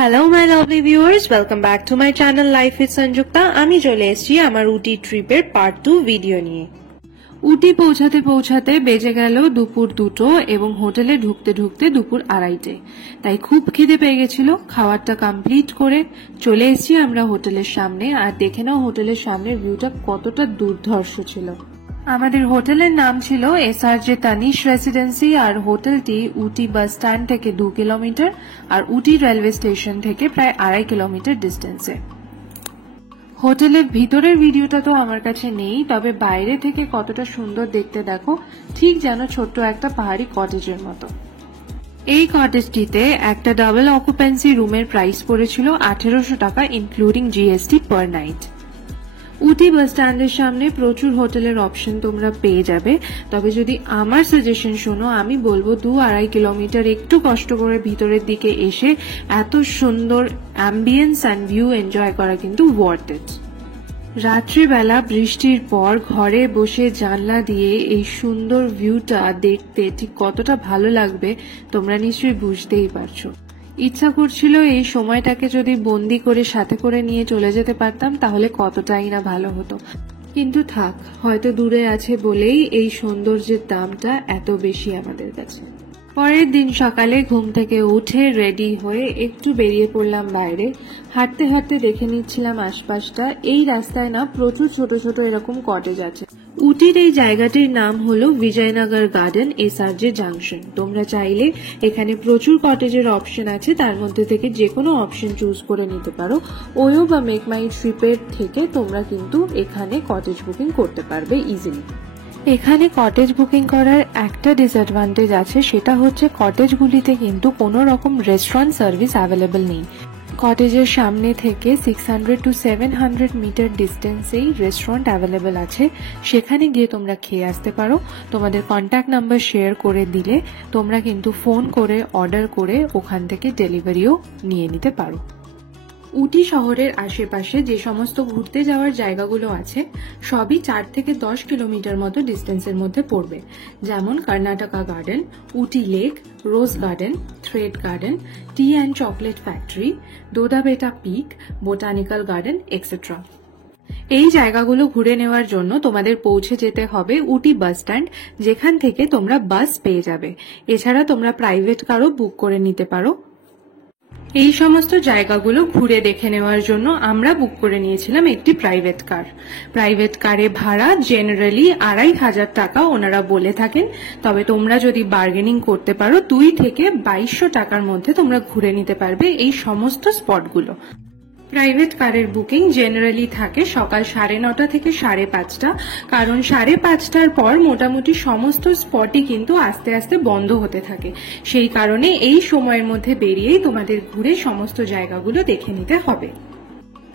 Hello my lovely viewers, welcome back to my channel life with Sanjukta. আমি চলে এসেছি আমার উটি ট্রিপের পার্ট 2 ভিডিও নিয়ে। উটি পৌঁছাতে পৌঁছাতে বেজে গেল দুপুর 2টো এবং হোটেলে ঢুকতে ঢুকতে দুপুর 2:30। তাই খুব খিদে পেয়ে গেছিল। খাবারটা কমপ্লিট করে চলে এসেছি আমরা হোটেলের সামনে। আর দেখে নাও হোটেলের সামনের ভিউটা কতটা দুর্ধর্ষ ছিল। আমাদের হোটেলের নাম ছিল এসআরজে তানিশ রেসিডেন্সি, আর হোটেলটি উটি বাস স্ট্যান্ড থেকে 2 কিলোমিটার আর উটি রেলওয়ে স্টেশন থেকে প্রায় 2.5 কিলোমিটার ডিস্টেন্সে। হোটেলের ভিতরের ভিডিওটা তো আমার কাছে নেই, তবে বাইরে থেকে কতটা সুন্দর দেখতে দেখো, ঠিক যেন ছোট্ট একটা পাহাড়ি কটেজের মতো। এই কটেজটিতে একটা ডাবল অকুপেন্সি রুমের প্রাইস পড়েছিল 1800 টাকা ইনক্লুডিং জিএসটি পার নাইট। উটি বাস স্ট্যান্ডের সামনে প্রচুর হোটেলের অপশন তোমরা পেয়ে যাবে, তবে যদি আমার সাজেশন শোনো, আমি বলবো 2-2.5 কিলোমিটার একটু কষ্ট করে ভিতরের দিকে এসে এত সুন্দর অ্যাম্বিয়েন্স অ্যান্ড ভিউ এনজয় করা কিন্তু ওয়ার্থ ইট। রাত্রিবেলা বৃষ্টির পর ঘরে বসে জানলা দিয়ে এই সুন্দর ভিউটা দেখতে ঠিক কতটা ভালো লাগবে তোমরা নিশ্চয়ই বুঝতেই পারছো। ইচ্ছা করছিল এই সময়টাকে যদি বন্দি করে সাথে করে নিয়ে চলে যেতে পারতাম তাহলে কতটাই না ভালো হতো, কিন্তু থাক, হয়তো দূরে আছে বলেই এই সৌন্দর্যের দামটা এত বেশি আমাদের কাছে। পরের দিন সকালে ঘুম থেকে উঠে রেডি হয়ে একটু বেরিয়ে পড়লাম বাইরে। হাঁটতে হাঁটতে দেখে নিচ্ছিলাম আশপাশটা। এই রাস্তায় না প্রচুর ছোট ছোট এরকম কটেজ আছে। উটির এই জায়গাটির নাম হলো বিজয়নগর গার্ডেন এসআরজে জাংশন। তোমরা চাইলে এখানে প্রচুর কটেজের অপশন আছে, তার মধ্যে থেকে যে কোনো অপশন চুজ করে নিতে পারো। ওয়ো বা মেক মাই ট্রিপের থেকে তোমরা কিন্তু এখানে কটেজ বুকিং করতে পারবে ইজিলি। এখানে কটেজ বুকিং করার একটা ডিসঅ্যাডভান্টেজ আছে, সেটা হচ্ছে কটেজগুলিতে কিন্তু কোনো রকম রেস্টুরেন্ট সার্ভিস অ্যাভেলেবল নেই। কটেজের সামনে থেকে 600 to 700 মিটার ডিস্টেন্সেই রেস্টুরেন্ট অ্যাভেলেবল আছে, সেখানে গিয়ে তোমরা খেয়ে আসতে পারো। তোমাদের কন্ট্যাক্ট নাম্বার শেয়ার করে দিলে তোমরা কিন্তু ফোন করে অর্ডার করে ওখান থেকে ডেলিভারিও নিয়ে নিতে পারো। উটি শহরের আশেপাশে যে সমস্ত ঘুরতে যাওয়ার জায়গাগুলো আছে সবই 4 থেকে 10 কিলোমিটার মতো ডিস্টেন্সের মধ্যে পড়বে, যেমন Karnataka garden, Ooty lake, rose garden, thread garden, tea and chocolate factory, Doddabetta peak, botanical garden etcetera. এই জায়গাগুলো ঘুরে নেওয়ার জন্য তোমাদের পৌঁছে যেতে হবে উটি বাস স্ট্যান্ড, যেখান থেকে তোমরা বাস পেয়ে যাবে। এছাড়া তোমরা প্রাইভেট কারও বুক করে নিতে পারো। এই সমস্ত জায়গাগুলো ঘুরে দেখে নেওয়ার জন্য আমরা বুক করে নিয়েছিলাম একটি প্রাইভেট কার। প্রাইভেট কারে ভাড়া জেনারেলি 2500 টাকা ওনারা বলে থাকেন, তবে তোমরা যদি বার্গেনিং করতে পারো 2 থেকে 2200 টাকার মধ্যে তোমরা ঘুরে নিতে পারবে এই সমস্ত স্পটগুলো। প্রাইভেট কারের বুকিং জেনারেলি থাকে সকাল 9:30 থেকে 5:30, কারণ 5:30টার পর মোটামুটি সমস্ত স্পটই কিন্তু আস্তে আস্তে বন্ধ হতে থাকে। সেই কারণে এই সময়ের মধ্যে বেরিয়েই তোমাদের ঘুরে সমস্ত জায়গাগুলো দেখে নিতে হবে।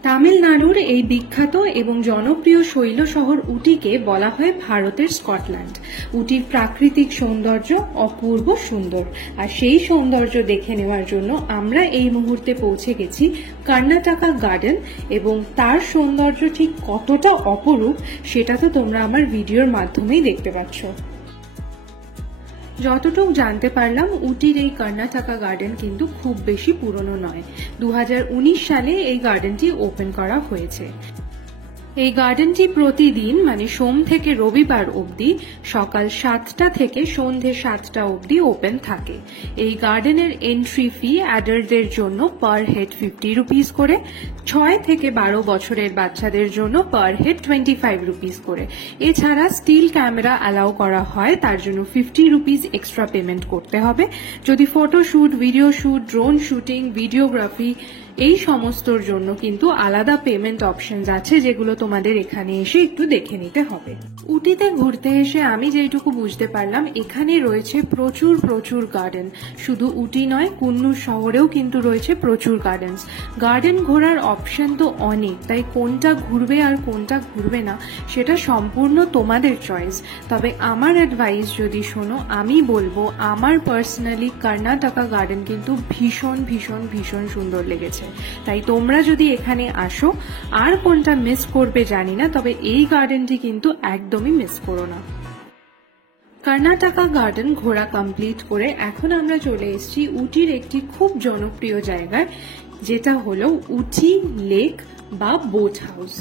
তামিলনাড়ুর এই বিখ্যাত এবং জনপ্রিয় শৈল শহর উটিকে বলা হয় ভারতের স্কটল্যান্ড। উটির প্রাকৃতিক সৌন্দর্য অপূর্ব সুন্দর, আর সেই সৌন্দর্য দেখে নেওয়ার জন্য আমরা এই মুহূর্তে পৌঁছে গেছি কর্ণাটকা গার্ডেন, এবং তার সৌন্দর্য ঠিক কতটা অপরূপ সেটা তো তোমরা আমার ভিডিওর মাধ্যমেই দেখতে পাচ্ছ। যতটুকু জানতে পারলাম উটির এই কর্ণাটকা গার্ডেন কিন্তু খুব বেশি পুরনো নয়। 2019 সালে এই গার্ডেনটি ওপেন করা হয়েছে। এই গার্ডেনটি প্রতিদিন মানে সোম থেকে রবিবার অবধি সকাল 7টা থেকে সন্ধে 7টা অবধি ওপেন থাকে। এই গার্ডেনের এন্ট্রি ফি অ্যাডাল্টদের জন্য পার হেড 50 রুপিস করে, 6 থেকে 12 বছরের বাচ্চাদের জন্য পার হেড 25 রুপিস করে। এছাড়া স্টিল ক্যামেরা অ্যালাউ করা হয়, তার জন্য 50 রুপিস এক্সট্রা পেমেন্ট করতে হবে। যদি photoshoot, video shoot, drone shooting, videography এই সমস্তর জন্য কিন্তু আলাদা পেমেন্ট অপশনস আছে, যেগুলো তোমাদের এখানে এসে একটু দেখে নিতে হবে। উটিতে ঘুরতে এসে আমি যেটুকু বুঝতে পারলাম, এখানে রয়েছে প্রচুর প্রচুর গার্ডেন। শুধু উটি নয়, কুন্নুর শহরেও কিন্তু রয়েছে প্রচুর গার্ডেন। গার্ডেন ঘোরার অপশন তো অনেক, তাই কোনটা ঘুরবে আর কোনটা ঘুরবে না সেটা সম্পূর্ণ তোমাদের চয়েস। তবে আমার অ্যাডভাইস যদি শোনো, আমি বলবো আমার পার্সোনালি কর্ণাটকা গার্ডেন কিন্তু ভীষণ ভীষণ ভীষণ সুন্দর লেগেছে। তাই তোমরা যদি এখানে আসো, আর কোনটা মিস করবে জানি না, তবে এই গার্ডেনটি কিন্তু একদমই মিস করো না। কর্ণাটকা গার্ডেন ঘোরা কমপ্লিট করে এখন আমরা চলে এসেছি উটির একটি খুব জনপ্রিয় জায়গায়, যেটা হলো উটি লেক বা বোট হাউস।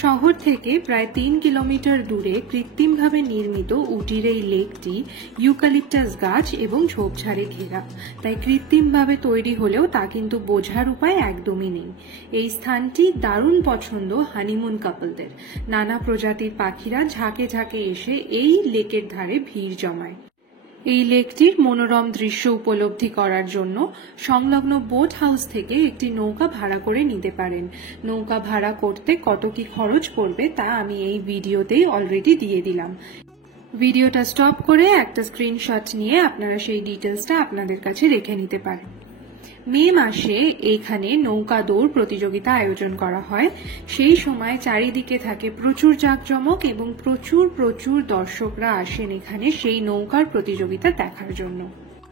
শহর থেকে প্রায় 3 কিলোমিটার দূরে কৃত্রিমভাবে নির্মিত উটির এই লেকটি ইউক্যালিপটাস গাছ এবং ঝোপঝাড়ে ঘেরা, তাই কৃত্রিমভাবে তৈরি হলেও তা কিন্তু বোঝার উপায় একদমই নেই। এই স্থানটি দারুণ পছন্দ হানিমুন কাপলদের। নানা প্রজাতির পাখিরা ঝাঁকে ঝাঁকে এসে এই লেকের ধারে ভিড় জমায়। এই লেকটির মনোরম দৃশ্য উপলব্ধি করার জন্য সংলগ্ন বোট হাউস থেকে একটি নৌকা ভাড়া করে নিতে পারেন। নৌকা ভাড়া করতে কত কি খরচ পড়বে তা আমি এই ভিডিওতেই অলরেডি দিয়ে দিলাম। ভিডিওটা স্টপ করে একটা স্ক্রিনশট নিয়ে আপনারা সেই ডিটেলসটা আপনাদের কাছে রেখে নিতে পারেন। মে মাসে এখানে নৌকা দৌড় প্রতিযোগিতা আয়োজন করা হয়। সেই সময় চারিদিকে থাকে প্রচুর জাঁকজমক এবং প্রচুর প্রচুর দর্শকরা আসেন এখানে সেই নৌকার প্রতিযোগিতা দেখার জন্য।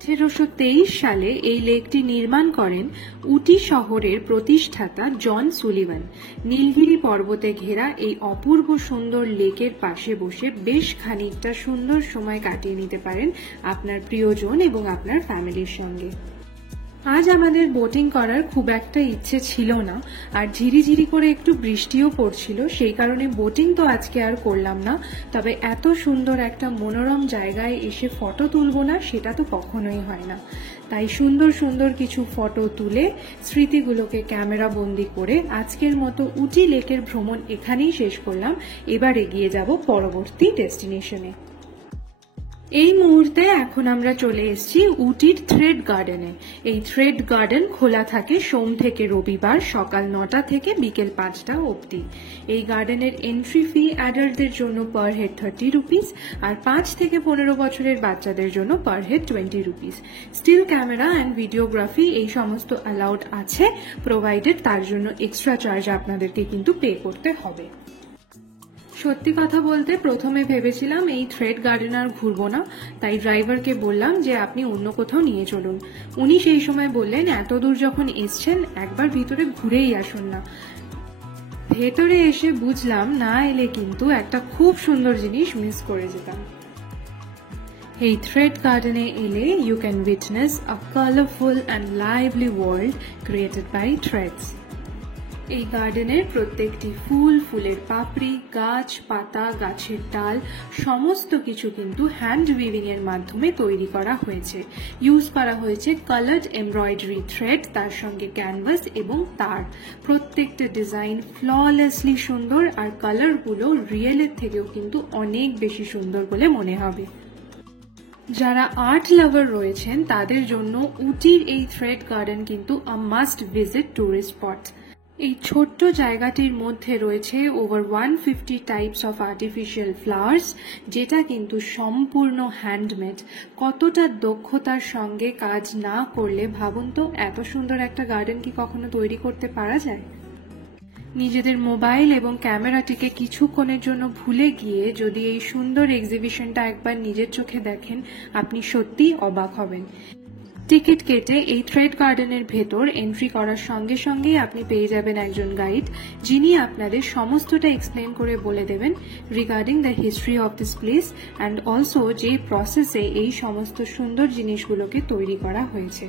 1823 সালে এই লেকটি নির্মাণ করেন উটি শহরের প্রতিষ্ঠাতা জন সুলিভান। নীলগিরি পর্বতে ঘেরা এই অপূর্ব সুন্দর লেকের পাশে বসে বেশ খানিকটা সুন্দর সময় কাটিয়ে নিতে পারেন আপনার প্রিয়জন এবং আপনার ফ্যামিলির সঙ্গে। আজ আমাদের বোটিং করার খুব একটা ইচ্ছে ছিল না, আর ঝিরিঝিরি করে একটু বৃষ্টিও পড়ছিল, সেই কারণে বোটিং তো আজকে আর করলাম না। তবে এত সুন্দর একটা মনোরম জায়গায় এসে ফটো তুলবো না সেটা তো কখনোই হয় না। তাই সুন্দর সুন্দর কিছু ফটো তুলে স্মৃতিগুলোকে ক্যামেরা বন্দি করে আজকের মতো উটি লেকের ভ্রমণ এখানেই শেষ করলাম। এবার এগিয়ে যাব পরবর্তী ডেস্টিনেশনে। এই মুহূর্তে এখন আমরা চলে এসেছি উটির থ্রেড গার্ডেনে। এই থ্রেড গার্ডেন খোলা থাকে সোম থেকে রবিবার সকাল 9টা থেকে বিকেল 5টা অবধি। এই গার্ডেনের এন্ট্রি ফি অ্যাডাল্টদের জন্য পার হেড 30 রুপিস, আর 5 থেকে 15 বছরের বাচ্চাদের জন্য per head 20 rupees. Still camera and videography এই সমস্ত অ্যালাউড আছে, প্রোভাইডেড তার জন্য এক্সট্রা চার্জ আপনাদেরকে কিন্তু পে করতে হবে। সত্যি কথা বলতে প্রথমে ভেবেছিলাম এই থ্রেড গার্ডেন আর ঘুরবো না, তাই ড্রাইভারকে বললাম যে আপনি অন্য কোথাও নিয়ে চলুন। উনি সেই সময় বললেন এত দূর যখন এসছেন একবার ভিতরে ঘুরেই আসুন না। ভেতরে এসে বুঝলাম না এলে কিন্তু একটা খুব সুন্দর জিনিস মিস করে যেতাম। এই থ্রেড গার্ডেনে এলে you can witness a colourful and lively world created by threads. এই গার্ডেনের প্রত্যেকটি ফুল, ফুলের পাপড়ি, গাছ, পাতা, গাছের ডাল সমস্ত কিছু কিন্তু হ্যান্ড উইভিং এর মাধ্যমে তৈরি করা হয়েছে। ইউজ করা হয়েছে কালার্ড এমব্রয়ডারি থ্রেড, তার সঙ্গে ক্যানভাস এবং তার। প্রত্যেকটা ডিজাইন ফ্ললেসলি সুন্দর, আর কালারগুলো রিয়েলের থেকেও কিন্তু অনেক বেশি সুন্দর বলে মনে হবে। যারা আর্ট লাভার রয়েছেন তাদের জন্য উটির এই থ্রেড গার্ডেন কিন্তু a must visit tourist spot. এই ছোট্ট জায়গাটির মধ্যে রয়েছে over 150 types of artificial flowers, যেটা কিন্তু সম্পূর্ণ হ্যান্ডমেড। কতটা দক্ষতার সঙ্গে কাজ না করলে ভাবুন তো এত সুন্দর একটা গার্ডেন কি কখনো তৈরি করতে পারা যায়? নিজেদের মোবাইল এবং ক্যামেরাটিকে কিছুক্ষণের জন্য ভুলে গিয়ে যদি এই সুন্দর এক্সিবিশনটা একবার নিজের চোখে দেখেন আপনি সত্যিই অবাক হবেন। টিকিট কেটে এই থ্রেড গার্ডেনের ভেতর এন্ট্রি করার সঙ্গে সঙ্গেই আপনি পেয়ে যাবেন একজন গাইড, যিনি আপনাদের সমস্তটা এক্সপ্লেন করে বলে দেবেন regarding the history of this place and also যে প্রসেসে এই সমস্ত সুন্দর জিনিসগুলোকে তৈরি করা হয়েছে।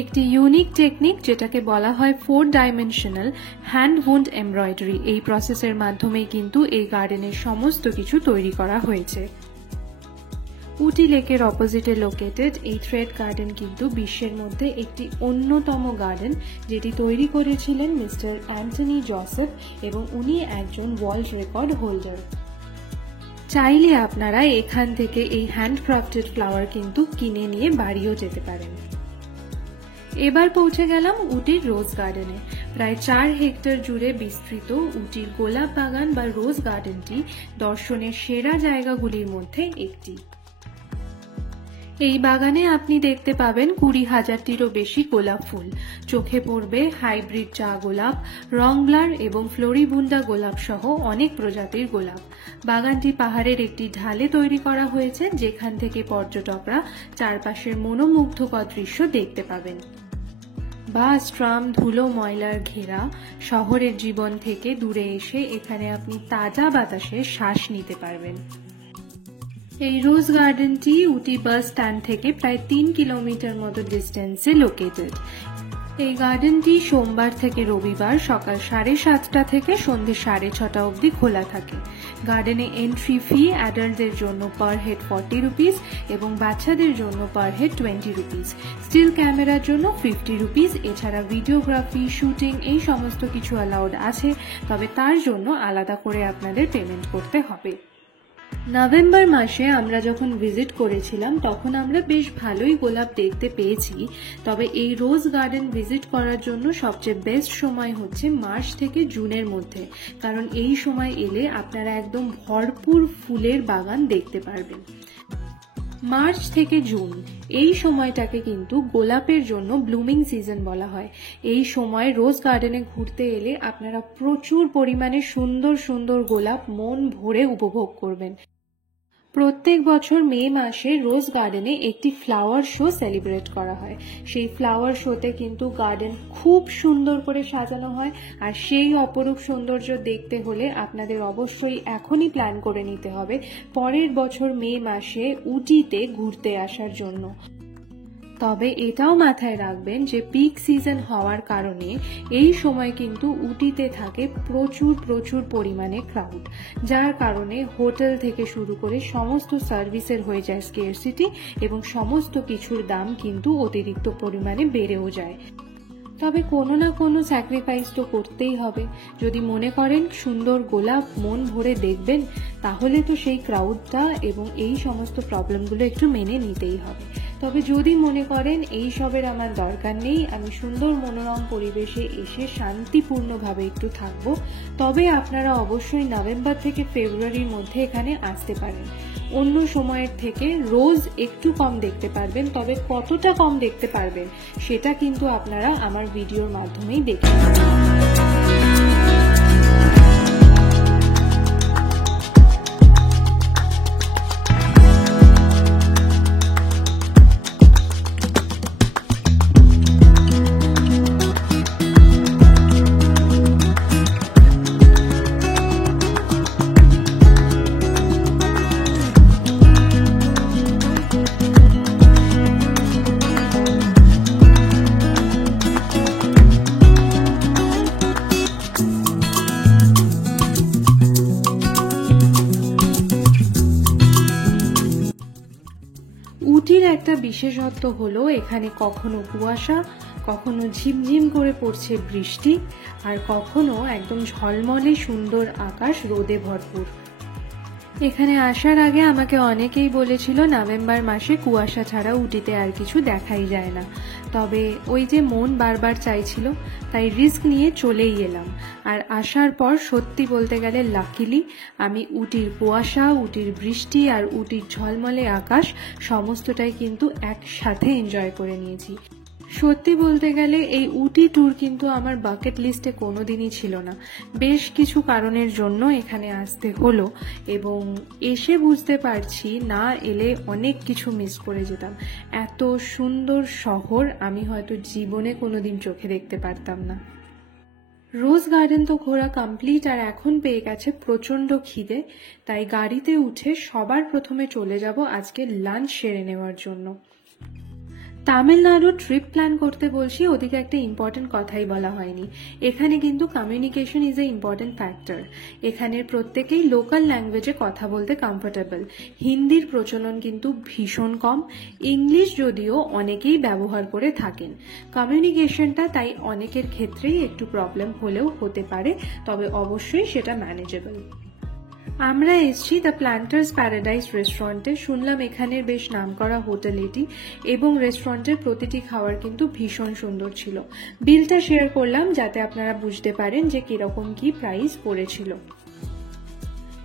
একটি ইউনিক টেকনিক যেটাকে বলা হয় 4 ডাইমেনশনাল হ্যান্ড উন্ড এমব্রয়ডারি, এই প্রসেসের মাধ্যমেই কিন্তু এই গার্ডেনের সমস্ত কিছু তৈরি করা হয়েছে। উটি লেকের অপোজিটে লোকেটেড এই থ্রেড গার্ডেন কিন্তু বিশ্বের মধ্যে একটি অন্যতম গার্ডেন, যেটি তৈরি করেছিলেন মিস্টার অ্যান্টনি জোসেফ, এবং উনি একজন ওয়ার্ল্ড রেকর্ড হোল্ডার। চাইলে আপনারা এখান থেকে এই হ্যান্ডক্রাফটেড ফ্লাওয়ার কিন্তু কিনে নিয়ে বাড়িও যেতে পারেন। এবার পৌঁছে গেলাম উটির রোজ গার্ডেনে। প্রায় 4 হেক্টর জুড়ে বিস্তৃত উটির গোলাপ বাগান বা রোজ গার্ডেনটি দর্শনের সেরা জায়গাগুলির মধ্যে একটি। এই বাগানে আপনি দেখতে পাবেন 20,000টিরও বেশি গোলাপ ফুল। চোখে পড়বে হাইব্রিড চা গোলাপ, রংব্লার এবং ফ্লোরিবুন্ডা গোলাপ সহ অনেক প্রজাতির গোলাপ। বাগানটি পাহাড়ের একটি ঢালে তৈরি করা হয়েছে, যেখান থেকে পর্যটকরা চারপাশের মনোমুগ্ধকর দৃশ্য দেখতে পাবেন। বাস, ট্রাম, ধুলো ময়লার ঘেরা শহরের জীবন থেকে দূরে এসে এখানে আপনি তাজা বাতাসে শ্বাস নিতে পারবেন। এই রোজ গার্ডেনটি উটি বাস স্ট্যান্ড থেকে প্রায় 3 কিলোমিটার মতো ডিস্টেন্সে লোকেটেড। এই গার্ডেনটি সোমবার থেকে রবিবার সকাল 7:30 থেকে সন্ধ্যে 6:30 অবধি খোলা থাকে। গার্ডেনে এন্ট্রি ফি অ্যাডাল্টদের জন্য পার হেড 40 রুপিস এবং বাচ্চাদের জন্য পার হেড 20 রুপিস। স্টিল ক্যামেরার জন্য 50 রুপিস। এছাড়া ভিডিওগ্রাফি, শুটিং এই সমস্ত কিছু অ্যালাউড আছে, তবে তার জন্য আলাদা করে আপনাদের পেমেন্ট করতে হবে। নভেম্বর মাসে আমরা যখন ভিজিট করেছিলাম তখন আমরা বেশ ভালোই গোলাপ দেখতে পেয়েছি, তবে এই রোজ গার্ডেন ভিজিট করার জন্য সবচেয়ে বেস্ট সময় হচ্ছে মার্চ থেকে জুনের মধ্যে, কারণ এই সময় এলে আপনারা একদম ভরপুর ফুলের বাগান দেখতে পারবেন। মার্চ থেকে জুন এই সময়টাকে কিন্তু গোলাপের জন্য ব্লুমিং সিজন বলা হয়। এই সময় রোজ গার্ডেনে ঘুরতে এলে আপনারা প্রচুর পরিমাণে সুন্দর সুন্দর গোলাপ মন ভরে উপভোগ করবেন। প্রত্যেক বছর মে মাসে রোজ গার্ডেনে একটি ফ্লাওয়ার শো সেলিব্রেট করা হয়। সেই ফ্লাওয়ার শোতে কিন্তু গার্ডেন খুব সুন্দর করে সাজানো হয়, আর সেই অপরূপ সৌন্দর্য দেখতে হলে আপনাদের অবশ্যই এখনই প্ল্যান করে নিতে হবে পরের বছর মে মাসে উটিতে ঘুরতে আসার জন্য। তবে এটাও মাথায় রাখবেন যে পিক সিজন হওয়ার কারণে এই সময় কিন্তু উটিতে থাকে প্রচুর প্রচুর পরিমাণে ক্রাউড, যার কারণে হোটেল থেকে শুরু করে সমস্ত সার্ভিসের হয়ে যায় স্কেরসিটি এবং সমস্ত কিছুর দাম কিন্তু অতিরিক্ত পরিমাণে বেড়েও যায়। তবে কোনো না কোনো স্যাক্রিফাইস তো করতেই হবে। যদি মনে করেন সুন্দর গোলাপ মন ভরে দেখবেন, তাহলে তো সেই ক্রাউডটা এবং এই সমস্ত প্রবলেমগুলো একটু মেনে নিতেই হবে। তবে যদি মনে করেন এই সবের আমার দরকার নেই, আমি সুন্দর মনোরম পরিবেশে এসে শান্তিপূর্ণভাবে একটু থাকবো, তবে আপনারা অবশ্যই নভেম্বর থেকে ফেব্রুয়ারির মধ্যে এখানে আসতে পারেন। অন্য সময়ের থেকে রোজ একটু কম দেখতে পারবেন, তবে কতটা কম দেখতে পারবেন সেটা কিন্তু আপনারা আমার ভিডিওর মাধ্যমেই দেখতে পাবেন। উটির একটা বিশেষত্ব হলো এখানে কখনো কুয়াশা, কখনো ঝিমঝিম করে পড়ছে বৃষ্টি, আর কখনো একদম ঝলমলে সুন্দর আকাশ রোদে ভরপুর। এখানে আসার আগে আমাকে অনেকেই বলেছিল নভেম্বর মাসে কুয়াশা ছাড়া উটিতে আর কিছু দেখাই যায় না, তবে ওই যে মন বারবার চাইছিল তাই রিস্ক নিয়ে চলেই এলাম। আর আসার পর সত্যি বলতে গেলে লাকিলি আমি উটির কুয়াশা, উটির বৃষ্টি আর উটির ঝলমলে আকাশ সমস্তটাই কিন্তু একসাথে এনজয় করে নিয়েছি। সত্যি বলতে গেলে এই উটি ট্যুর কিন্তু আমার বাকেট লিস্টে কোনোদিনই ছিল না। বেশ কিছু কারণের জন্য এখানে আসতে হলো এবং এসে বুঝতে পারছি না এলে অনেক কিছু মিস করে যেতাম। এত সুন্দর শহর আমি হয়তো জীবনে কোনোদিন চোখে দেখতে পারতাম না। রোজ গার্ডেন তো ঘোরা কমপ্লিট, আর এখন পেয়ে গেছে প্রচন্ড খিদে, তাই গাড়িতে উঠে সবার প্রথমে চলে যাব আজকে লাঞ্চ সেরে নেওয়ার জন্য। তামিলনাড়ু ট্রিপ প্ল্যান করতে বলছি, ওদিকে একটা ইম্পর্টেন্ট কথাই বলা হয়নি। এখানে কিন্তু communication is a important factor. এখানের প্রত্যেকেই লোকাল ল্যাঙ্গুয়েজে কথা বলতে কমফোর্টেবল। হিন্দির প্রচলন কিন্তু ভীষণ কম, ইংলিশ যদিও অনেকেই ব্যবহার করে থাকেন। কমিউনিকেশনটা তাই অনেকের ক্ষেত্রেই একটু প্রবলেম হলেও হতে পারে, তবে অবশ্যই সেটা ম্যানেজেবল। আমরা এসেছি দ্য প্ল্যান্টার্স প্যারাডাইস রেস্টুরেন্টে। শুনলাম এখানের বেশ নামকরা হোটেল এটি, এবং রেস্টুরেন্টের প্রতিটি খাবার কিন্তু ভীষণ সুন্দর ছিল। বিলটা শেয়ার করলাম যাতে আপনারা বুঝতে পারেন যে কিরকম কি প্রাইস পড়েছিল।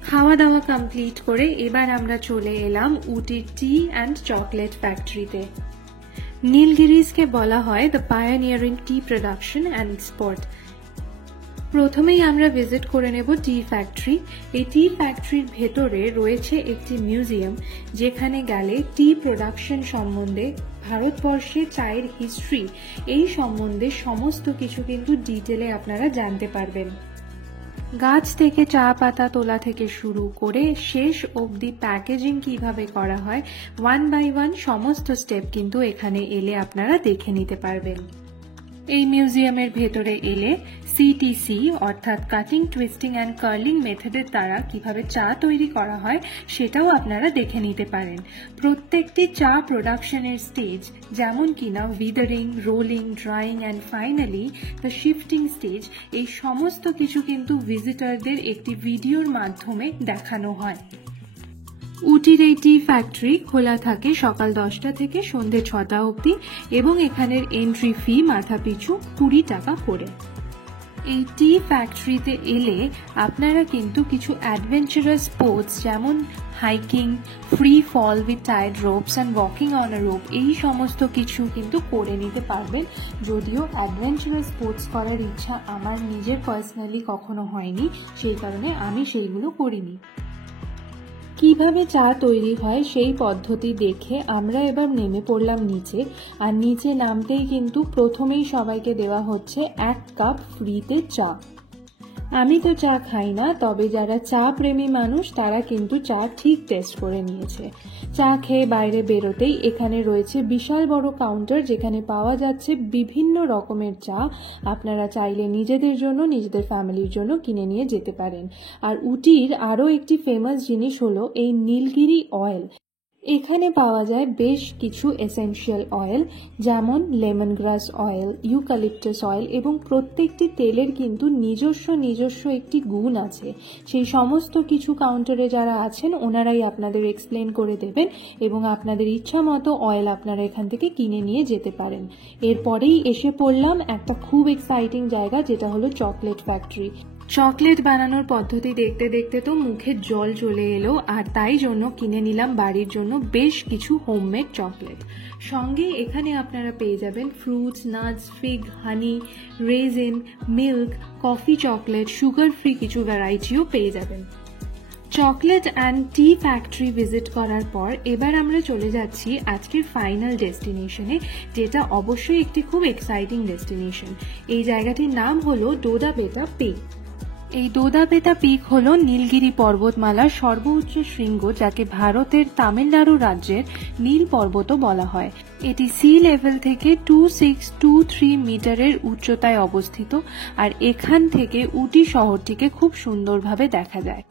খাওয়া দাওয়া কমপ্লিট করে এবার আমরা চলে এলাম উটির টি অ্যান্ড চকলেট ফ্যাক্টরিতে। নীলগিরিসকে বলা হয় the pioneering T production and export. প্রথমেই আমরা ভিজিট করে নেব টি ফ্যাক্টরি। এই টি ফ্যাক্টরির ভেতরে রয়েছে একটি মিউজিয়াম, যেখানে গেলে টি প্রোডাকশন সম্বন্ধে, ভারতবর্ষে চায়ের হিস্ট্রি এই সম্বন্ধে সমস্ত কিছু কিন্তু ডিটেলে আপনারা জানতে পারবেন। গাছ থেকে চা পাতা তোলা থেকে শুরু করে শেষ অবধি প্যাকেজিং কিভাবে করা হয়, ওয়ান বাই ওয়ান সমস্ত স্টেপ কিন্তু এখানে এলে আপনারা দেখে নিতে পারবেন। এই মিউজিয়ামের ভেতরে এলে সিটিসি অর্থাৎ কাটিং, টুইস্টিং অ্যান্ড কার্লিং মেথডের দ্বারা কিভাবে চা তৈরি করা হয় সেটাও আপনারা দেখে নিতে পারেন। প্রত্যেকটি চা প্রোডাকশনের স্টেজ, যেমন কিনা withering, rolling, drying and finally the shifting stage, এই সমস্ত কিছু কিন্তু ভিজিটরদের একটি ভিডিওর মাধ্যমে দেখানো হয়। উটির এই টি ফ্যাক্টরি খোলা থাকে সকাল 10টা থেকে সন্ধ্যে 6টা অবধি এবং এখানের এন্ট্রি ফি মাথাপিছু 20 টাকা করে। এই টি ফ্যাক্টরিতে এলে আপনারা কিন্তু কিছু অ্যাডভেঞ্চারাস স্পোর্টস যেমন hiking, free fall with tied ropes and walking on a rope, এই সমস্ত কিছু কিন্তু করে নিতে পারবেন। যদিও অ্যাডভেঞ্চারাস স্পোর্টস করার ইচ্ছা আমার নিজের পার্সোনালি কখনো হয়নি, সেই কারণে আমি সেইগুলো করিনি। কিভাবে চা তৈরি হয় সেই পদ্ধতি দেখে আমরা এবার নেমে পড়লাম নিচে। আর নিচে নামতেই কিন্তু প্রথমেই সবাইকে দেওয়া হচ্ছে 1 কাপ ফ্রিতে চা। আমি তো চা খাই না, তবে যারা চা প্রেমী মানুষ তারা কিন্তু চা ঠিক টেস্ট করে নিয়েছে। চা খেয়ে বাইরে বেরোতেই এখানে রয়েছে বিশাল বড় কাউন্টার, যেখানে পাওয়া যাচ্ছে বিভিন্ন রকমের চা। আপনারা চাইলে নিজেদের জন্য, নিজেদের ফ্যামিলির জন্য কিনে নিয়ে যেতে পারেন। আর উটির আরও একটি ফেমাস জিনিস হলো এই নীলগিরি অয়েল। এখানে পাওয়া যায় বেশ কিছু এসেনশিয়াল অয়েল, যেমন লেমন গ্রাস অয়েল, ইউক্যালিপটাস অয়েল, এবং প্রত্যেকটি তেলের কিন্তু নিজস্ব একটি গুণ আছে। সেই সমস্ত কিছু কাউন্টারে যারা আছেন ওনারাই আপনাদের এক্সপ্লেন করে দেবেন এবং আপনাদের ইচ্ছা মতো অয়েল আপনারা এখান থেকে কিনে নিয়ে যেতে পারেন। এরপরেই এসে পড়লাম একটা খুব এক্সাইটিং জায়গা, যেটা হলো চকলেট ফ্যাক্টরি। চকলেট বানানোর পদ্ধতি দেখতে দেখতে তো মুখে জল চলে এলো, আর তাই জন্য কিনে নিলাম বাড়ির জন্য বেশ কিছু হোমমেড চকলেট। সঙ্গে এখানে আপনারা পেয়ে যাবেন fruits, nuts, fig, honey, raisin, milk, coffee chocolate, sugar free কিছু ভ্যারাইটিও পেয়ে যাবেন। Chocolate and tea factory visit করার পর এবার আমরা চলে যাচ্ছি আজকের ফাইনাল ডেস্টিনেশনে, যেটা অবশ্যই একটি খুব এক্সাইটিং ডেস্টিনেশন। এই জায়গাটির নাম হলো দোদাবেতা পিক। এই দোদাবেতা পিক হলো নীলগিরি পর্বতমালার সর্বোচ্চ শৃঙ্গ, যাকে ভারতের তামিলনাড়ু রাজ্যের নীল পর্বতও বলা হয়। এটি সি লেভেল থেকে 2623 মিটারের উচ্চতায় অবস্থিত, আর এখান থেকে উটি শহরটিকে খুব সুন্দরভাবে দেখা যায়।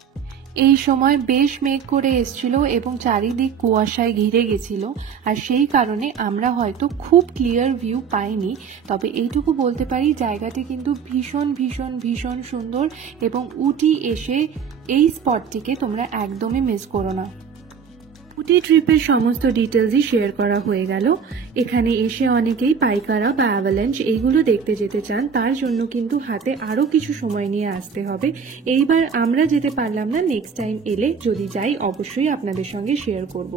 এই সময় বেশ মেঘ করে এসছিল এবং চারিদিক কুয়াশায় ঘিরে গেছিল, আর সেই কারণে আমরা হয়তো খুব ক্লিয়ার ভিউ পাইনি। তবে এইটুকু বলতে পারি, জায়গাটি কিন্তু ভীষণ ভীষণ ভীষণ সুন্দর এবং উটি এসে এই স্পটটিকে তোমরা একদমই মিস করো না। উটি ট্রিপের সমস্ত ডিটেলসই শেয়ার করা হয়ে গেল। এখানে এসে অনেকেই পাইকারা বা অ্যাভালাঞ্চ এইগুলো দেখতে যেতে চান, তার জন্য কিন্তু হাতে আরও কিছু সময় নিয়ে আসতে হবে। এইবার আমরা যেতে পারলাম না, নেক্সট টাইম এলে যদি যাই অবশ্যই আপনাদের সঙ্গে শেয়ার করব।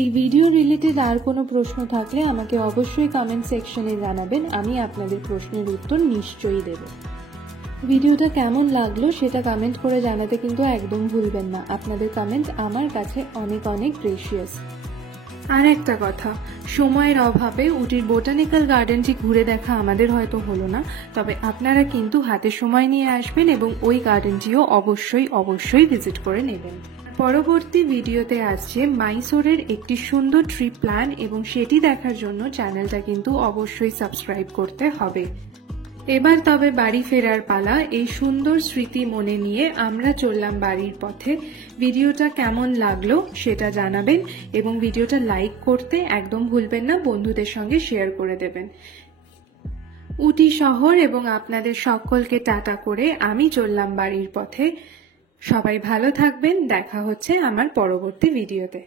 এই ভিডিও রিলেটেড আর কোনো প্রশ্ন থাকলে আমাকে অবশ্যই কমেন্ট সেকশনে জানাবেন, আমি আপনাদের প্রশ্নের উত্তর নিশ্চয়ই দেব। ভিডিওটা কেমন লাগলো সেটা কমেন্ট করে জানাতে কিন্তু একদম ভুলবেন না। আপনাদের কমেন্ট আমার কাছে অনেক অনেক প্রেশিয়াস। আর একটা কথা, সময়ের অভাবে উটির বোটানিক্যাল গার্ডেনটি ঘুরে দেখা আমাদের হয়তো হলো না, তবে আপনারা কিন্তু হাতে সময় নিয়ে আসবেন এবং ওই গার্ডেনটিও অবশ্যই ভিজিট করে নেবেন। পরবর্তী ভিডিওতে আসছে মাইসোরের একটি সুন্দর ট্রিপ প্ল্যান, এবং সেটি দেখার জন্য চ্যানেলটা কিন্তু অবশ্যই সাবস্ক্রাইব করতে হবে। এবার তবে বাড়ি ফেরার পালা। এই সুন্দর স্মৃতি মনে নিয়ে আমরা চললাম বাড়ির পথে। ভিডিওটা কেমন লাগলো সেটা জানাবেন এবং ভিডিওটা লাইক করতে একদম ভুলবেন না, বন্ধুদের সঙ্গে শেয়ার করে দেবেন। উটি শহর এবং আপনাদের সকলকে টাটা করে আমি চললাম বাড়ির পথে। সবাই ভালো থাকবেন, দেখা হচ্ছে আমার পরবর্তী ভিডিওতে।